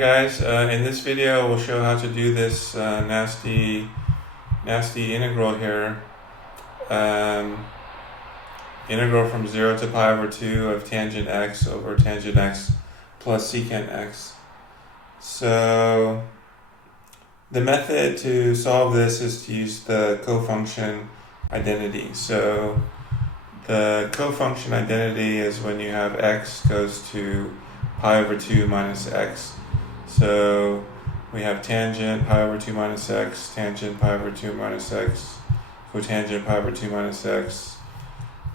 guys, in this video we'll show how to do this nasty integral here. Integral from 0 to pi over 2 of tangent x over tangent x plus secant x. So the method to solve this is to use the cofunction identity. So the cofunction identity is when you have x goes to pi over 2 minus x. So we have tangent pi over 2 minus x, tangent pi over 2 minus x, cotangent pi over 2 minus x,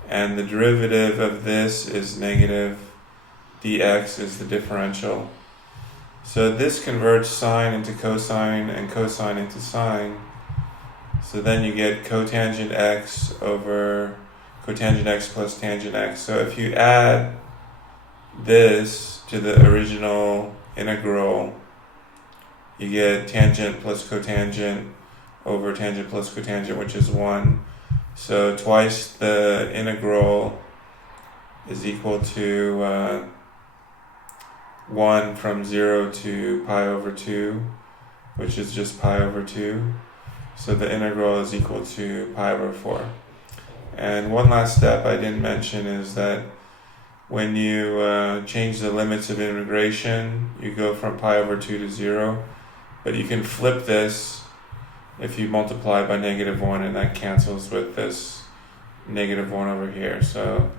and the derivative of this is negative, dx is the differential. So this converts sine into cosine and cosine into sine. So then you get cotangent x over cotangent x plus tangent x. So if you add this to the original integral, you get tangent plus cotangent over tangent plus cotangent, which is 1. So twice the integral is equal to 1 from 0 to pi over 2, which is just pi over 2. So the integral is equal to pi over 4. And one last step I didn't mention is that when you change the limits of integration, you go from pi over 2 to 0. But you can flip this if you multiply by negative 1, and that cancels with this negative 1 over here. So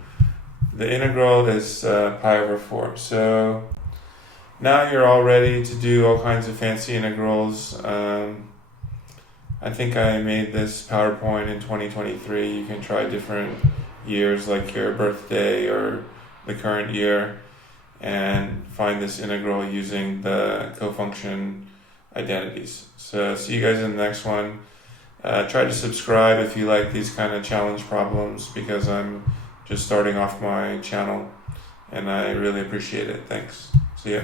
the integral is pi over 4. So now you're all ready to do all kinds of fancy integrals. I think I made this PowerPoint in 2023. You can try different years like your birthday or the current year and find this integral using the cofunction identities. So see you guys in the next one. Try to subscribe if you like these kind of challenge problems, because I'm just starting off my channel and I really appreciate it. Thanks. See ya.